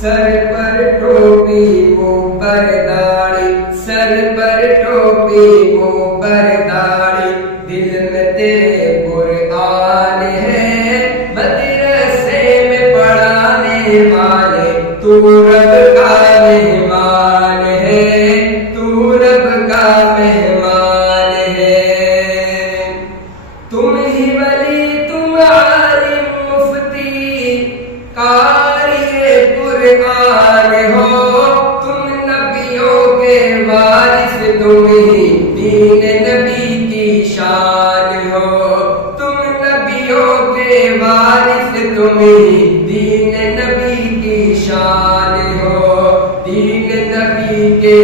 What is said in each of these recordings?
سر پر ٹوپی منہ پر داڑھی، سر پر ٹوپی منہ پر داڑھی، دل میں تیرے قرآن ہے، مدرسے میں پڑھانے والے تو رب کا مہمان ہے، تو رب کا مہمان ہے۔ تم ہی ولی، تم عالم، مفتی، قاری قرآن ہو، تم نبیوں کے وارث، تم ہی دین نبی کی شان ہو، تم نبیوں کے وارث، تم ہی دین نبی کی شان ہو، دین نبی کے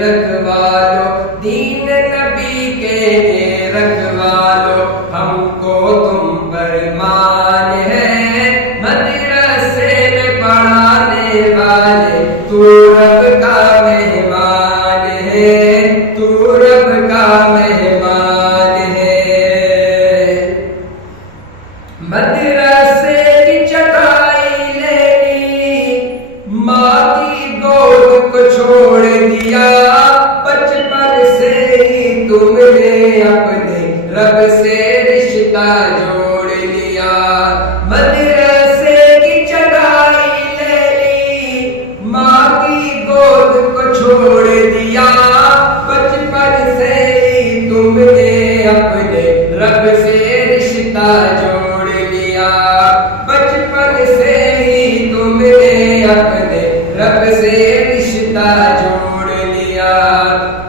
رکھوالو، دین نبی کے رکھوالو، ہم کو تم پر مان ہے، مدرسے میں پڑھانے والے تو رب کا مہمان ہے، تو رب کا مہمان ہے۔ مدرسے کی چٹائی لے لی، ماں کی گود کو چھوڑ دیا، بچپن سے ہی تم نے اپنے رب سے رشتہ جوڑ لیا۔ مدرسے کی چٹائی لے لی، ماں کی گود کو چھوڑ دیا، بچپن سے ہی تم نے اپنے رب سے رشتہ جوڑ لیا، بچپن سے ہی تم نے اپنے رب سے رشتہ جوڑ لیا۔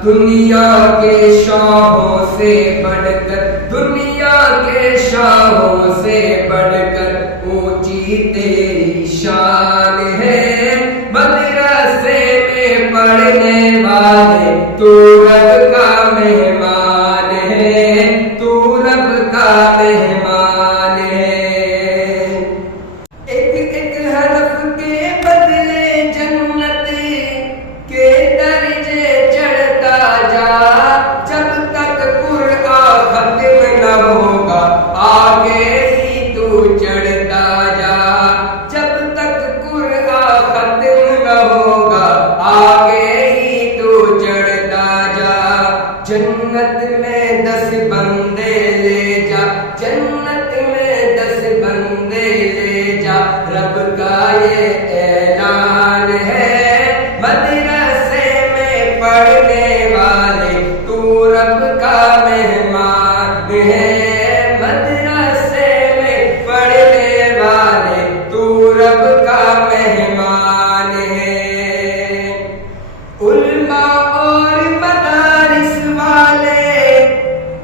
دنیا کے شاہوں سے بڑھ کر، دنیا کے شاہوں سے بڑھ کر اونچی تیری شان ہے، مدرسے میں پڑھنے والے تو رب کا مہمان ہے، تو رب کا مہمان ہے۔ ایک ایک حرف کے بدلے جنت کے درجے چڑھتا جا، جب تک قرآن ختم نہ ہوگا آگے ہی تو چڑھتا جا، جب تک قرآن ختم نہ ہوگا آگے ہی تو چڑھتا جا۔ جنت میں 10 بندے لے جا، جنت میں 10 بندے لے جا، رب کا یہ اعلان ہے، مدرسے میں پڑھنے والے تو رب کا مہمان ہے، مدرسے میں پڑھنے والے تو رب کا مہمان ہے۔ علماء اور مدارس والے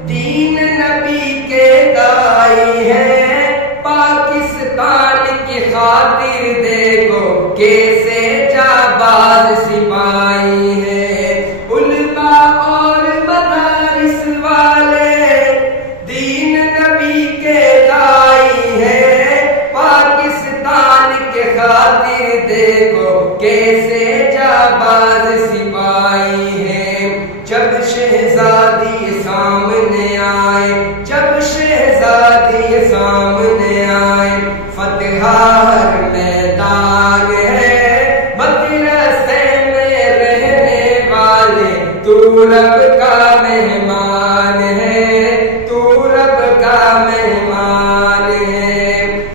دین نبی کے دائی ہیں، پاکستان کی خاطر دیکھو کیسے جانباز سپاہی ہیں۔ علماء اور مدارس والے دین نبی کے دائی ہیں، پاکستان کے خاطر دیکھو کیسے جانباز سپاہی ہیں۔ جب شہزادی سامنے آئے، جب شہزادی سامنے آئے، فتح ہر میدان ہے، مدرسے میں رہنے والے تو رب